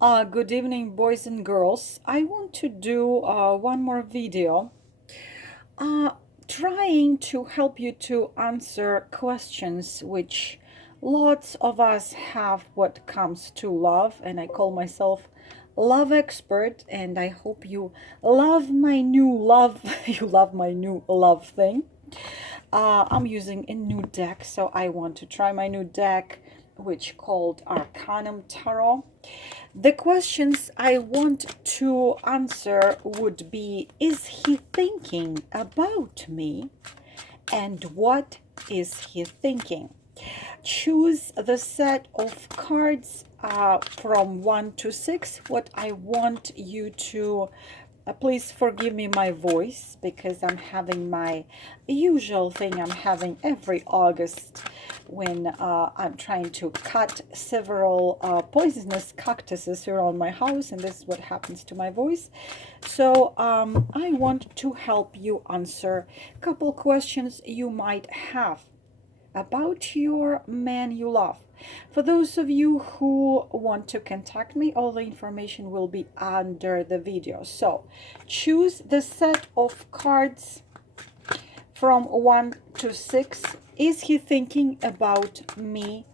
Good evening, boys and girls. I want to do one more video uh, trying to help you to answer questions which lots of us have what comes to love, and I call myself love expert, and I hope you love my new love. You love my new love thing. I'm using a new deck, so I want to try my new deck, which called Arcanum Tarot. The questions I want to answer would be: is he thinking about me? And what is he thinking? Choose the set of cards from 1 to 6. What I want you to please forgive me my voice, because I'm having my usual thing I'm having every August when I'm trying to cut several poisonous cactuses around my house, and this is what happens to my voice. So I want to help you answer a couple questions you might have about your man you love. For those of you who want to contact me, all the information will be under the video. So choose the set of cards from 1 to 6. Is he thinking about me?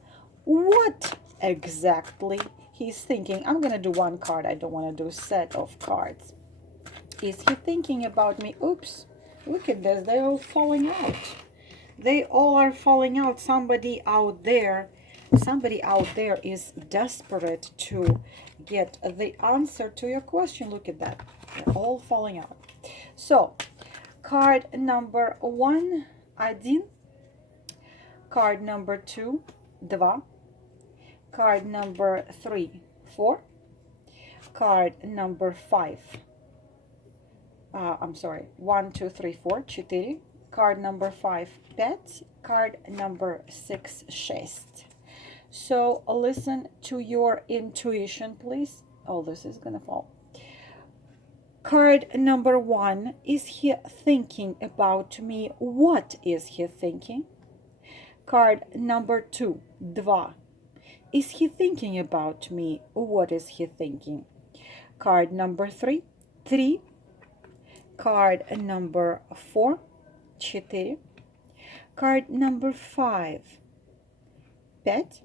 What exactly he's thinking? I'm gonna do one card. I don't want to do a set of cards. Is he thinking about me? Oops, look at this, they're all falling out. They all are falling out. Somebody out there is desperate to get the answer to your question. Look at that. They're all falling out. So, card number 1, один. Card number 2, два. Card number 3, 4. Card number 5. I'm sorry, 1, 2, 3, 4, 4. Card number 5, 5. Card number 6, 6. So listen to your intuition, please. Oh, this is gonna fall. Card number 1, is he thinking about me? What is he thinking? Card number 2, 2. Is he thinking about me? What is he thinking? Card number 3, 3. Card number 4, 4. Card number 5, 5.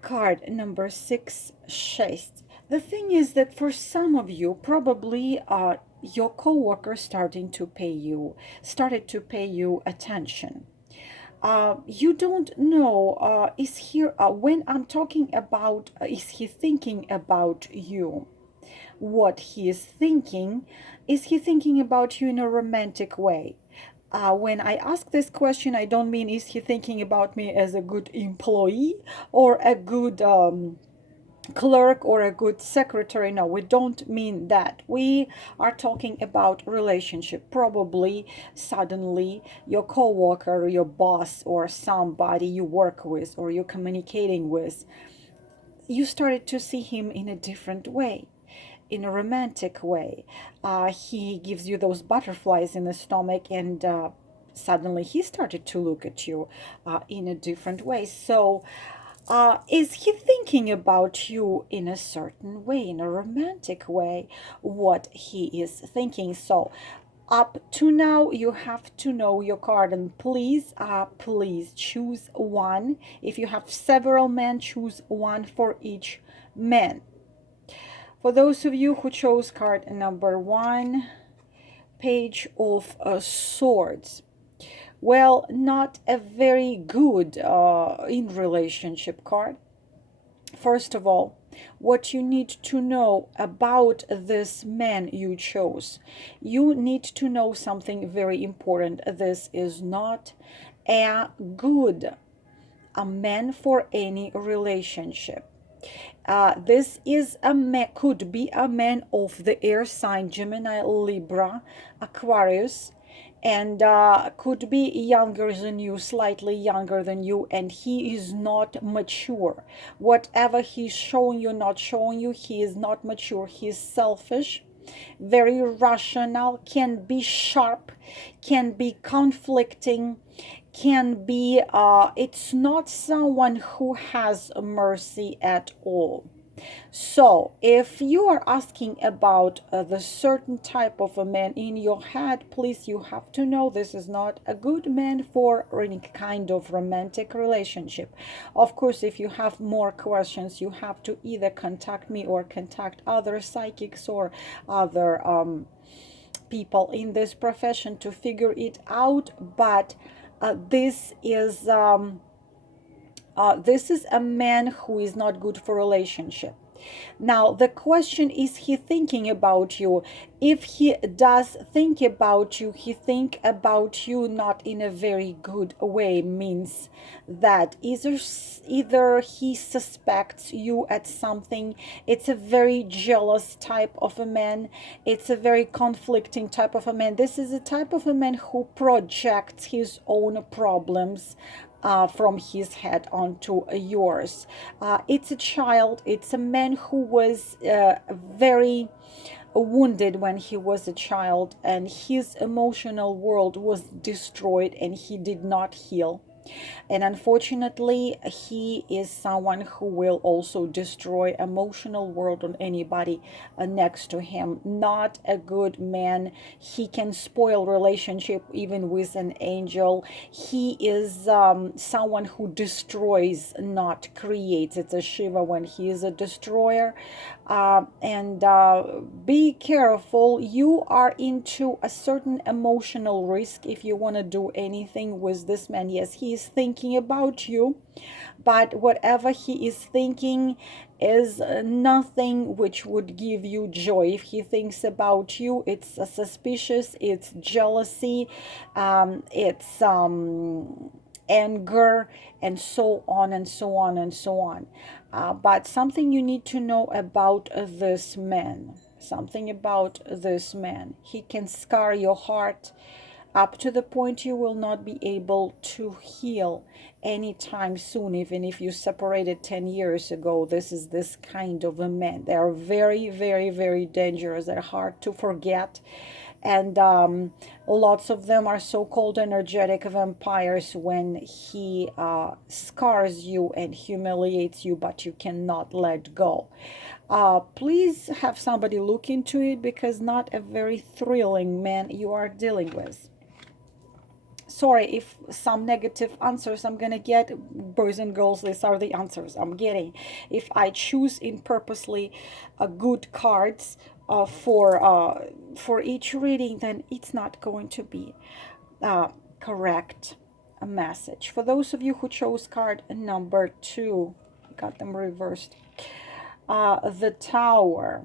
Card number 6, 6. The thing is that for some of you, probably your coworker started to pay you attention. You don't know, is he, when I'm talking about, is he thinking about you? What he is thinking, is he thinking about you in a romantic way? When I ask this question, I don't mean is he thinking about me as a good employee or a good clerk or a good secretary. No, we don't mean that. We are talking about relationship. Probably suddenly your coworker, your boss, or somebody you work with or you're communicating with, you started to see him in a different way, in a romantic way. He gives you those butterflies in the stomach, and suddenly he started to look at you in a different way. So is he thinking about you in a certain way, in a romantic way, what he is thinking? So up to now, you have to know your card, and please, please choose one. If you have several men, choose one for each man. For those of you who chose card number 1, Page of Swords. Well, not a very good in relationship card. First of all, what you need to know about this man you chose, you need to know something very important. This is not a good a man for any relationship. This is a man, could be a man of the air sign Gemini, Libra, Aquarius, and could be younger than you, slightly younger than you, and he is not mature. Whatever he's showing you, not showing you, he is not mature. He's selfish, very rational, can be sharp, can be conflicting, can be it's not someone who has mercy at all. So, if you are asking about the certain type of a man in your head, please, you have to know this is not a good man for any kind of romantic relationship. Of course, if you have more questions, you have to either contact me or contact other psychics or other people in this profession to figure it out. But this is a man who is not good for relationship. Now, the question is he thinking about you? If he does think about you, he think about you not in a very good way, means that either he suspects you at something. It's a very jealous type of a man. It's a very conflicting type of a man. This is a type of a man who projects his own problems from his head onto yours. It's a child, it's a man who was very wounded when he was a child, and his emotional world was destroyed and he did not heal. And unfortunately, he is someone who will also destroy emotional world on anybody next to him. Not a good man. He can spoil relationship even with an angel. He is someone who destroys, not creates. It's a Shiva when he is a destroyer. And be careful. You are into a certain emotional risk if you want to do anything with this man. Yes, he is thinking about you, but whatever he is thinking is nothing which would give you joy. If he thinks about you, it's suspicious, it's jealousy, it's anger, and so on and so on and so on. But something you need to know about this man, something about this man, he can scar your heart up to the point you will not be able to heal anytime soon. Even if you separated 10 years ago, this is this kind of a man. They are very, very, very dangerous. They're hard to forget. And lots of them are so-called energetic vampires when he scars you and humiliates you, but you cannot let go. Please have somebody look into it, because not a very thrilling man you are dealing with. Sorry if some negative answers I'm gonna get, boys and girls, these are the answers I'm getting. If I choose in purposely good cards for each reading, then it's not going to be correct a message. For those of you who chose card number 2, got them reversed. The Tower.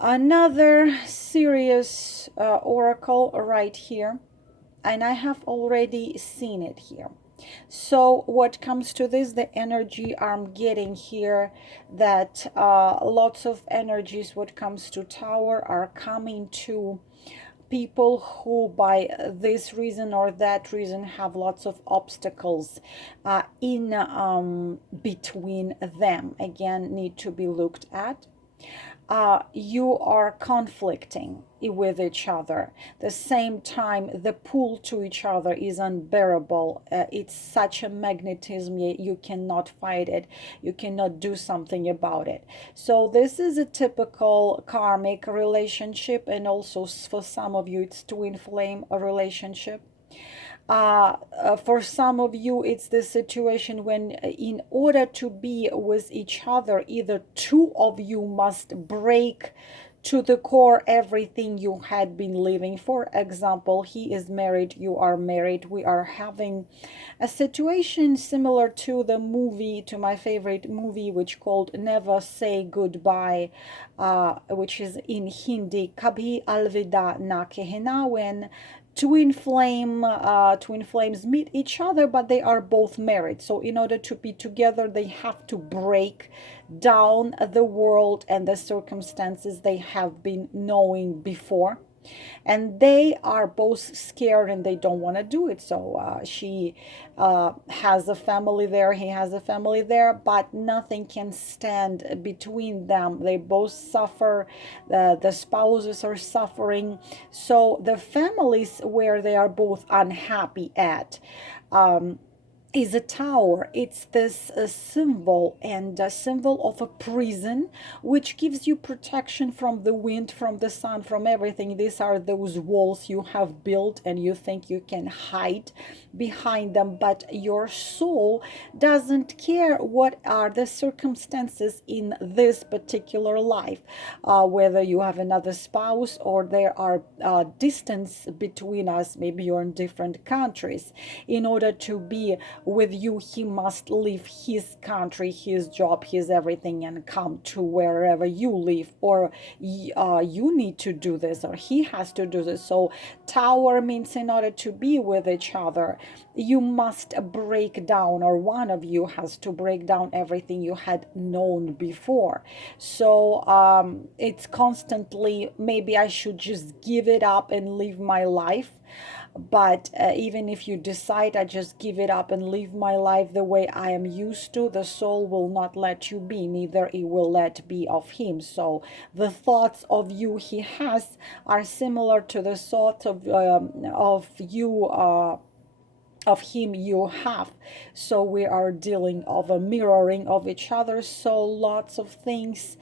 Another serious oracle right here, and I have already seen it here. So what comes to this, the energy I'm getting here, that lots of energies what comes to Tower are coming to people who by this reason or that reason have lots of obstacles in between them. Again, need to be looked at. You are conflicting with each other. The same time, the pull to each other is unbearable. It's such a magnetism, you cannot fight it. You cannot do something about it. So this is a typical karmic relationship, and also for some of you, it's twin flame relationship. For some of you, it's the situation when in order to be with each other, either two of you must break to the core everything you had been living. For example, he is married, you are married. We are having a situation similar to the movie, to my favorite movie, which called Never Say Goodbye, which is in Hindi, Kabhi Alvida Na Kehna, when twin flames meet each other, but they are both married. So in order to be together, they have to break down the world and the circumstances they have been knowing before, and they are both scared and they don't want to do it. So she has a family there, he has a family there, but nothing can stand between them. They both suffer, the spouses are suffering. So the families where they are both unhappy at, is a tower. It's this symbol, and a symbol of a prison, which gives you protection from the wind, from the sun, from everything. These are those walls you have built and you think you can hide behind them, but your soul doesn't care what are the circumstances in this particular life, whether you have another spouse or there are distance between us. Maybe you're in different countries. In order to be with you, he must leave his country, his job, his everything, and come to wherever you live, or you need to do this, or he has to do this. So tower means in order to be with each other, you must break down, or one of you has to break down everything you had known before. So it's constantly, maybe I should just give it up and live my life. But even if you decide, I just give it up and live my life the way I am used to, the soul will not let you be, neither it will let be of him. So the thoughts of you he has are similar to the thoughts of you, of him you have. So we are dealing of a mirroring of each other. So lots of things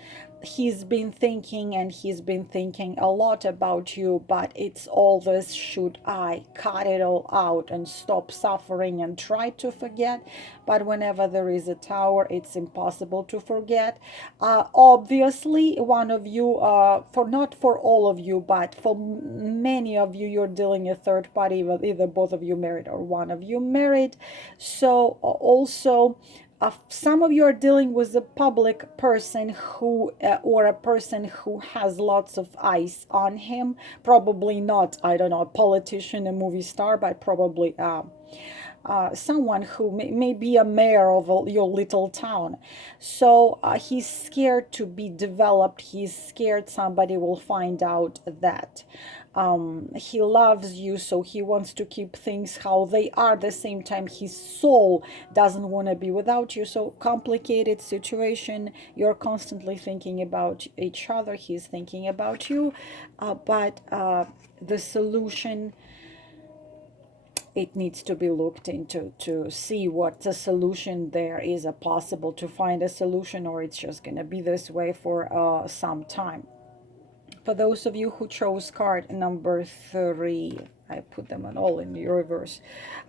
he's been thinking, and he's been thinking a lot about you, but it's all this, should I cut it all out and stop suffering and try to forget? But whenever there is a tower, it's impossible to forget. Obviously one of you, for not for all of you, but for many of you, you're dealing a third party, either both of you married or one of you married. So also some of you are dealing with a public person who, or a person who has lots of eyes on him. Probably not, I don't know, a politician, a movie star, but probably someone who may be a mayor of your little town. So he's scared to be developed. He's scared somebody will find out that he loves you, so he wants to keep things how they are. At the same time, his soul doesn't want to be without you. So complicated situation. You're constantly thinking about each other. He's thinking about you, but the solution, it needs to be looked into to see what the solution there is. A possible to find a solution, or it's just going to be this way for some time. For those of you who chose card number 3, I put them on all in reverse.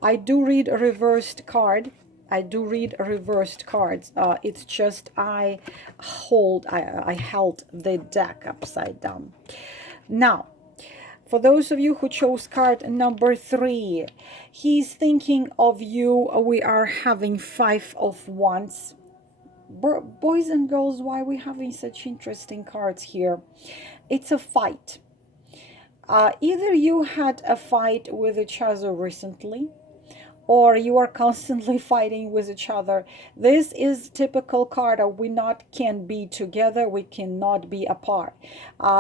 I do read a reversed card. I do read reversed cards. It's just I held the deck upside down. Now, for those of you who chose card number 3, he's thinking of you. We are having 5 of Wands. Boys and girls, why are we having such interesting cards here? It's a fight. Either you had a fight with each other recently, or you are constantly fighting with each other. This is typical card of we not can be together, we cannot be apart.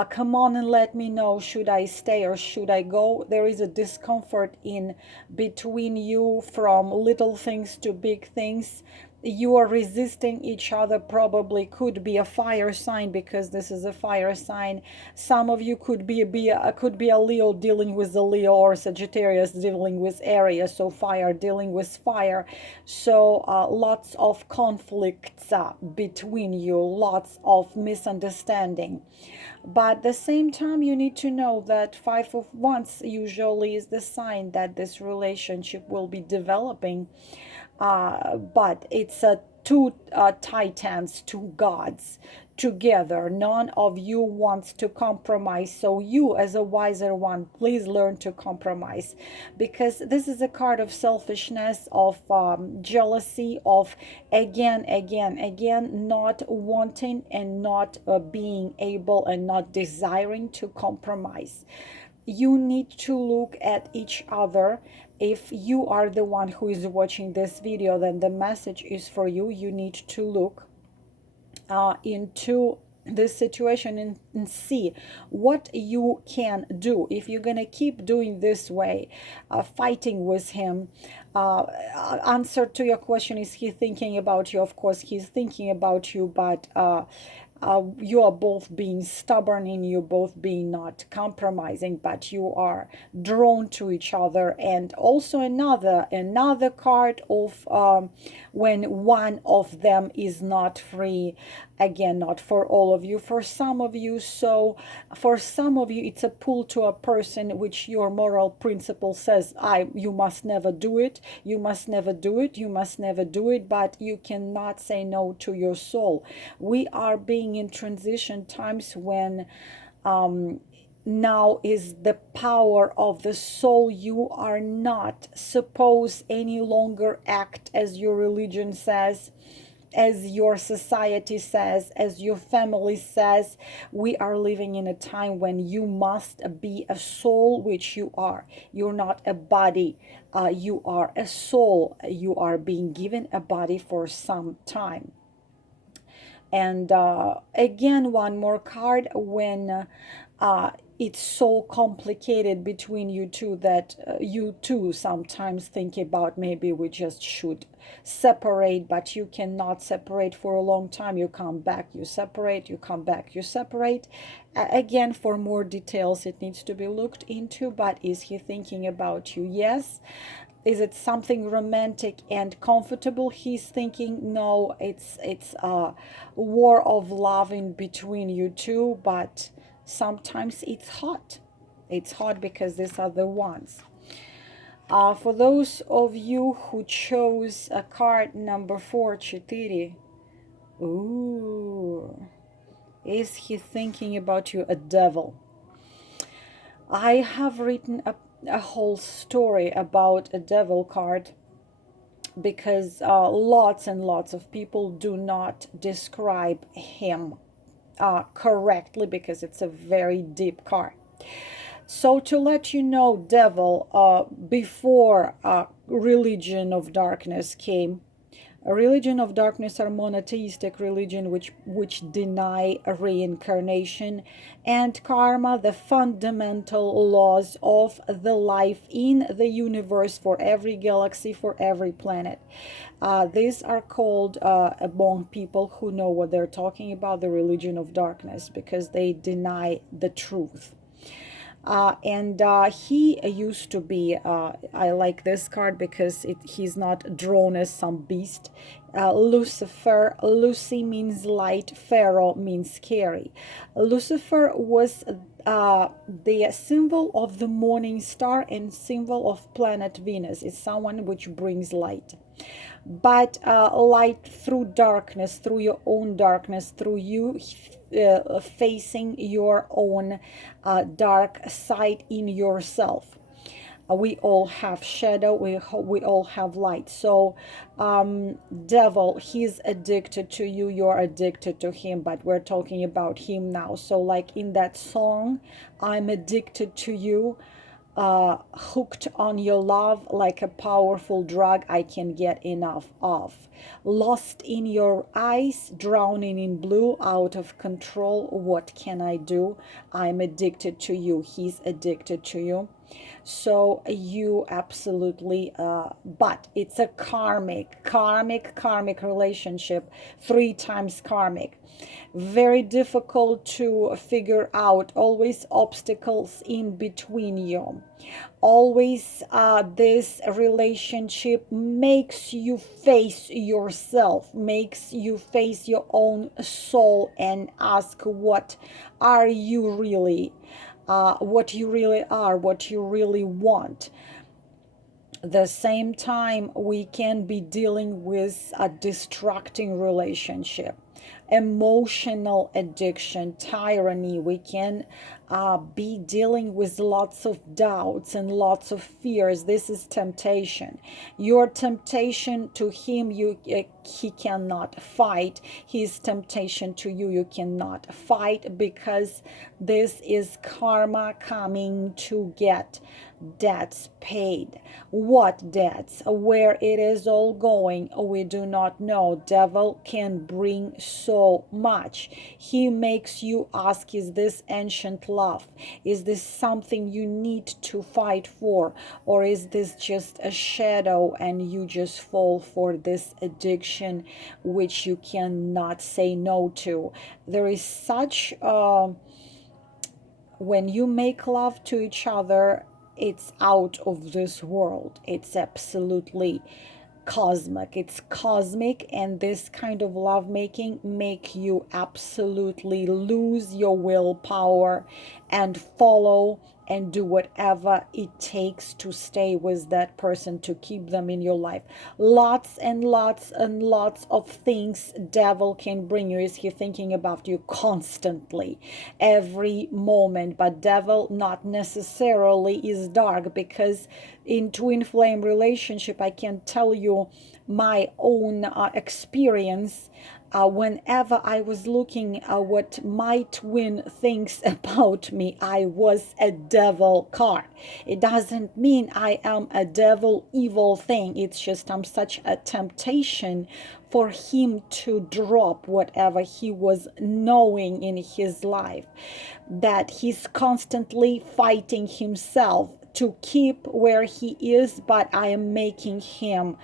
Come on and let me know, should I stay or should I go? There is a discomfort in between you, from little things to big things. You are resisting each other. Probably could be a fire sign, because this is a fire sign. Some of you could be a Leo dealing with the Leo, or Sagittarius dealing with Aries, so fire dealing with fire. So lots of conflicts between you, lots of misunderstanding. But at the same time, you need to know that 5 of Wands usually is the sign that this relationship will be developing. But it's two titans, two gods together. None of you wants to compromise. So you, as a wiser one, please learn to compromise, because this is a card of selfishness, of jealousy, of again not wanting and not being able and not desiring to compromise. You need to look at each other. If you are the one who is watching this video, then the message is for you. You need to look into this situation and see what you can do. If you're gonna keep doing this way, fighting with him, answer to your question, is he thinking about you? Of course he's thinking about you, but you are both being stubborn and you both being not compromising, but you are drawn to each other. And also another card of when one of them is not free. Again, not for all of you, for some of you. So for some of you, it's a pull to a person which your moral principle says, you must never do it, you must never do it, you must never do it, but you cannot say no to your soul. We are being in transition times when now is the power of the soul. You are not supposed any longer act as your religion says, as your society says, as your family says. We are living in a time when you must be a soul, which you are. You're not a body. You are a soul. You are being given a body for some time. And again, one more card, when it's so complicated between you two that you two sometimes think about maybe we just should separate, but you cannot separate for a long time. You come back, you separate, you come back, you separate. Again, for more details, it needs to be looked into. But is he thinking about you? Yes. Is it something romantic and comfortable he's thinking? No, it's a war of love in between you two, but sometimes it's hot. It's hot because these are the ones. For those of you who chose a card number 4, 4. Ooh, is he thinking about you? A devil. I have written a whole story about a devil card because lots and lots of people do not describe him correctly because it's a very deep card. So to let you know, devil, before religion of darkness came, a religion of darkness are monotheistic religion which deny reincarnation and karma, the fundamental laws of the life in the universe for every galaxy, for every planet. These are called, among people who know what they're talking about, the religion of darkness, because they deny the truth. And he used to be, I like this card because he's not drawn as some beast. Lucifer, Lucy means light, Pharaoh means scary. Lucifer was the symbol of the morning star and symbol of planet Venus. It's someone which brings light. But light through darkness, through your own darkness, through you facing your own dark side in yourself. We all have shadow, we all have light. So devil, he's addicted to you, you're addicted to him, but we're talking about him now. So like in that song, I'm addicted to you, hooked on your love like a powerful drug I can get enough of. Lost in your eyes, drowning in blue, out of control, what can I do? I'm addicted to you, he's addicted to you. So you absolutely, but it's a karmic relationship, 3 times karmic. Very difficult to figure out, always obstacles in between you. Always this relationship makes you face yourself, makes you face your own soul and ask what are you really, what you really are, what you really want. The same time, we can be dealing with a distracting relationship, emotional addiction, tyranny. We can be dealing with lots of doubts and lots of fears. This is temptation. Your temptation to him, he cannot fight. His temptation to you, you cannot fight, because this is karma coming to get debts paid. What debts? Where it is all going, we do not know. Devil can bring so much. He makes you ask, is this ancient love? Is this something you need to fight for? Or is this just a shadow and you just fall for this addiction which you cannot say no to? There is such when you make love to each other, it's out of this world. It's absolutely cosmic. It's cosmic, and this kind of love making make you absolutely lose your willpower and follow and do whatever it takes to stay with that person, to keep them in your life. Lots and lots and lots of things devil can bring you. Is he thinking about you constantly, every moment? But devil not necessarily is dark, because in twin flame relationship, I can tell you my own experience. Whenever I was looking at what my twin thinks about me, I was a devil card. It doesn't mean I am a devil evil thing. It's just I'm such a temptation for him to drop whatever he was knowing in his life, that he's constantly fighting himself to keep where he is, but I am making him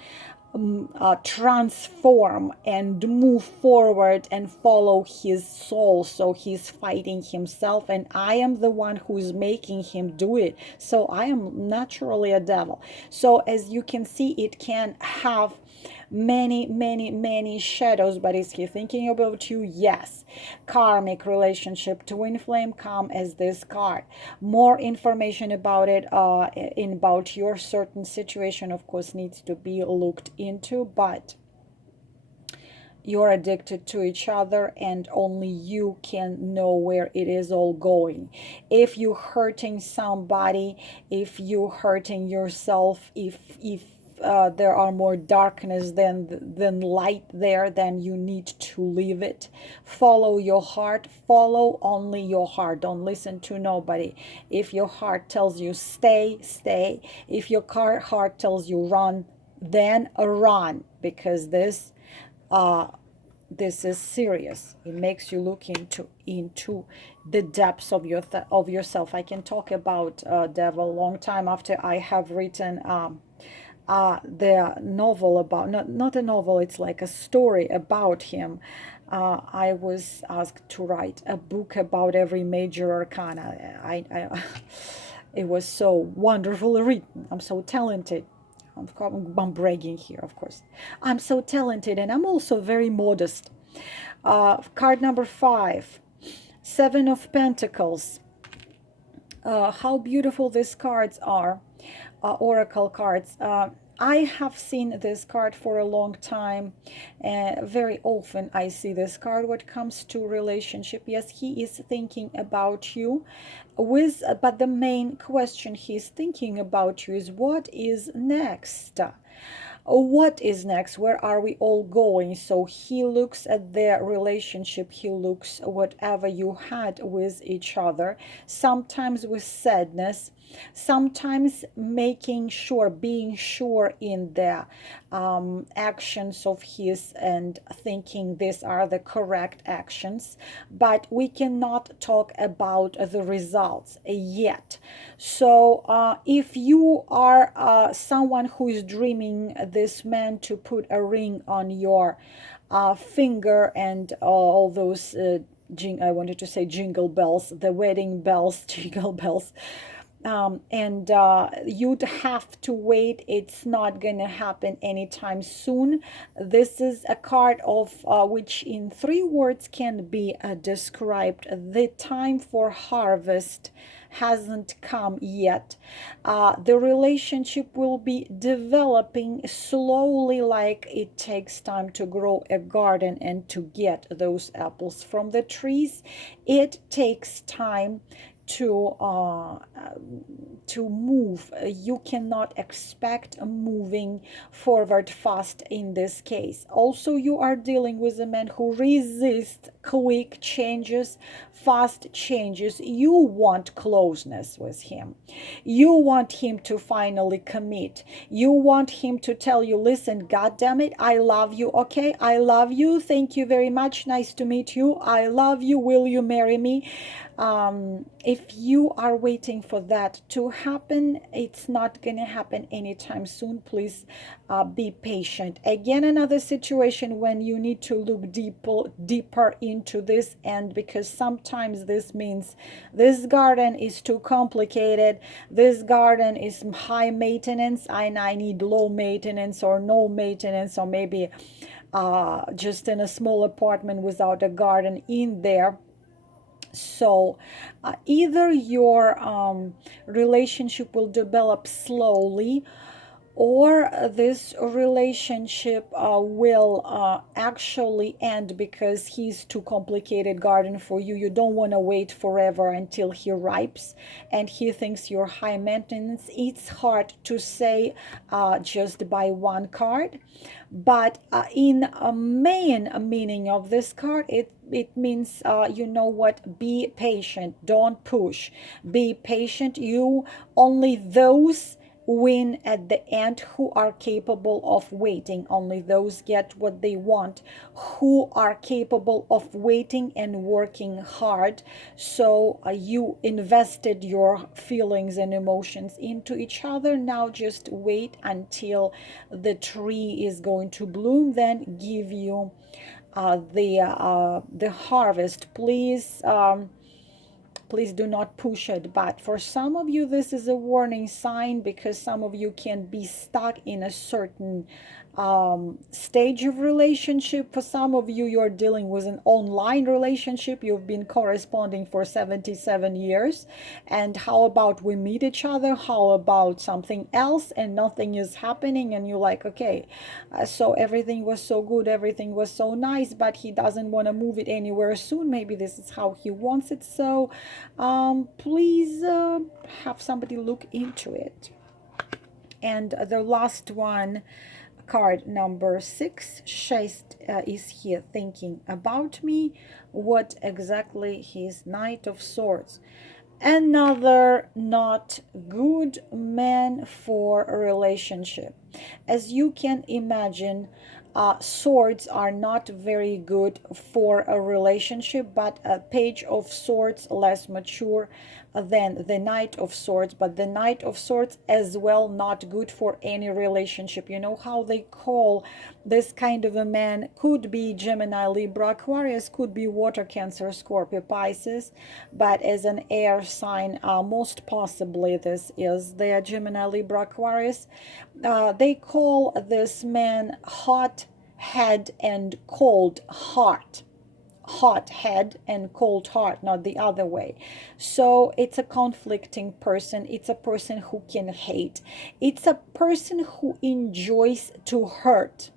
transform and move forward and follow his soul. So he's fighting himself, and I am the one who's making him do it. So I am naturally a devil. So as you can see, it can have many shadows. But is he thinking about you? Yes. Karmic relationship, twin flame, come as this card. More information about it, about your certain situation, of course, needs to be looked into, but you're addicted to each other, and only you can know where it is all going. If you're hurting somebody, if you're hurting yourself, if there are more darkness than light there, then you need to leave it. Follow your heart. Follow only your heart. Don't listen to nobody. If your heart tells you stay, stay. If your heart tells you run, then run, because this is serious. It makes you look into the depths of yourself. I can talk about devil a long time after I have written the novel about, not a novel, it's like a story about him. I was asked to write a book about every major arcana. It was so wonderfully written. I'm so talented. I'm bragging here, of course. I'm so talented, and I'm also very modest. Card number 5, 7 of Pentacles. How beautiful these cards are. Oracle cards. I have seen this card for a long time. Very often I see this card when it comes to relationship. Yes, he is thinking about you, but the main question he's thinking about you is, what is next? What is next? Where are we all going? So he looks at their relationship. He looks at whatever you had with each other, sometimes with sadness, sometimes making sure, being sure in the actions of his and thinking these are the correct actions. But we cannot talk about the results yet. So if you are someone who is dreaming this man to put a ring on your finger, and all those I wanted to say jingle bells, the wedding bells, jingle bells, and you'd have to wait. It's not gonna happen anytime soon. This is a card of which in 3 words can be described: the time for harvest hasn't come yet. The relationship will be developing slowly, like it takes time to grow a garden and to get those apples from the trees. It takes time to move. You cannot expect moving forward fast in this case. Also, you are dealing with a man who resists quick changes, fast changes. You want closeness with him. You want him to finally commit. You want him to tell you, listen, God damn it, I love you. Okay, I love you. Thank you very much. Nice to meet you. I love you. Will you marry me? If you are waiting for that to happen, it's not going to happen anytime soon. Please be patient. Again, another situation when you need to look deeper into this, and because sometimes this means this garden is too complicated, this garden is high maintenance, and I need low maintenance or no maintenance, or maybe just in a small apartment without a garden in there. So either your relationship will develop slowly, or this relationship will actually end because he's too complicated garden for you. You don't want to wait forever until he ripes and he thinks you're high maintenance. It's hard to say just by one card, but in a main meaning of this card, it means you know what, be patient, don't push, be patient. You only those win at the end who are capable of waiting. Only those get what they want who are capable of waiting and working hard. So you invested your feelings and emotions into each other. Now just wait until the tree is going to bloom, then give you the harvest. Please do not push it. But for some of you, this is a warning sign, because some of you can be stuck in a certain stage of relationship. For some of you, you're dealing with an online relationship. You've been corresponding for 77 years. And how about we meet each other? How about something else? And nothing is happening. And you're like, okay, so everything was so good, everything was so nice, but he doesn't want to move it anywhere soon. Maybe this is how he wants it. So please have somebody look into it. And the last one, card number 6, Shest, is here thinking about me. What exactly? His Knight of Swords. Another not good man for a relationship. As you can imagine, swords are not very good for a relationship, but a Page of Swords less mature than the Knight of Swords, but the Knight of Swords as well not good for any relationship. You know how they call this kind of a man? Could be Gemini, Libra, Aquarius, could be Water, Cancer, Scorpio, Pisces, but as an air sign, most possibly this is the Gemini, Libra, Aquarius. They call this man hot head and cold heart. Hot head and cold heart, not the other way. So it's a conflicting person. It's a person who can hate. It's a person who enjoys to hurt.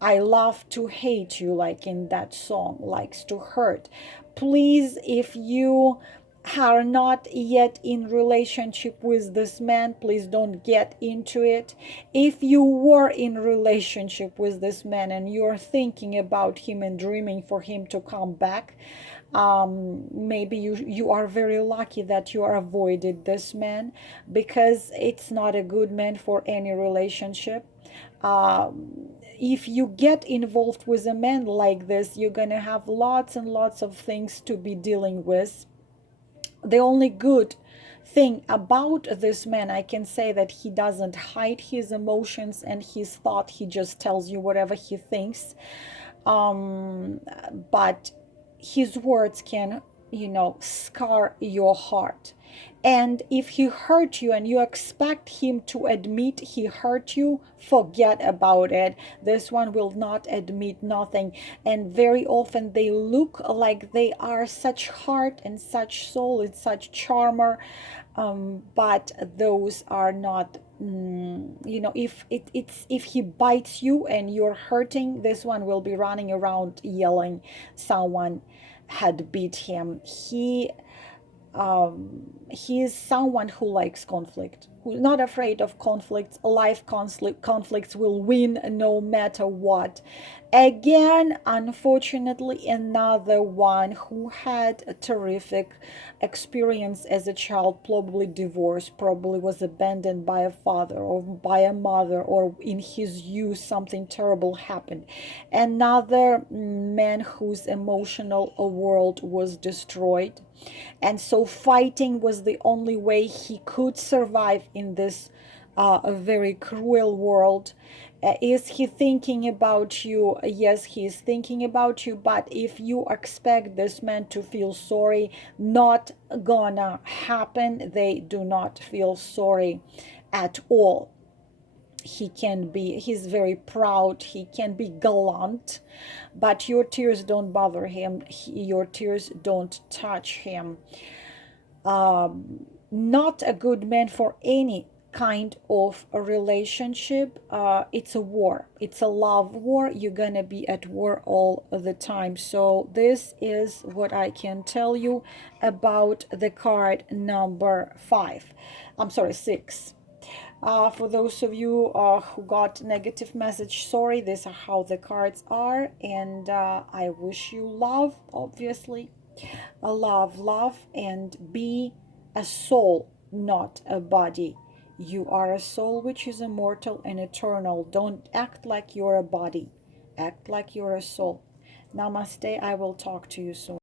I love to hate you, like in that song, likes to hurt. Please, if you are not yet in relationship with this man, please don't get into it. If you were in relationship with this man and you're thinking about him and dreaming for him to come back, maybe you are very lucky that you avoided this man, because it's not a good man for any relationship. If you get involved with a man like this, you're gonna have lots and lots of things to be dealing with. The only good thing about this man, I can say that he doesn't hide his emotions and his thought. He just tells you whatever he thinks. But his words can, scar your heart. And if he hurt you and you expect him to admit he hurt you, forget about it. This one will not admit nothing. And very often they look like they are such heart and such soul and such charmer, but those are not. If he bites you and you're hurting, this one will be running around yelling someone had beat him. He he is someone who likes conflict, who's not afraid of conflicts. Life conflicts will win no matter what. Again, unfortunately, another one who had a terrific experience as a child, probably divorced, probably was abandoned by a father or by a mother, or in his youth something terrible happened. Another man whose emotional world was destroyed, and so fighting was the only way he could survive in this a very cruel world. Is he thinking about you? Yes, he is thinking about you, but if you expect this man to feel sorry, not gonna happen. They do not feel sorry at all. He's very proud, he can be gallant, but your tears don't bother him. Your tears don't touch him. Not a good man for any kind of a relationship. It's a war, it's a love war. You're gonna be at war all the time. So this is what I can tell you about the card number 5. I'm sorry, 6. For those of you who got negative message, sorry, these are how the cards are, and I wish you love, obviously, a love, and be a soul, not a body. You are a soul which is immortal and eternal. Don't act like you're a body. Act like you're a soul. Namaste. I will talk to you soon.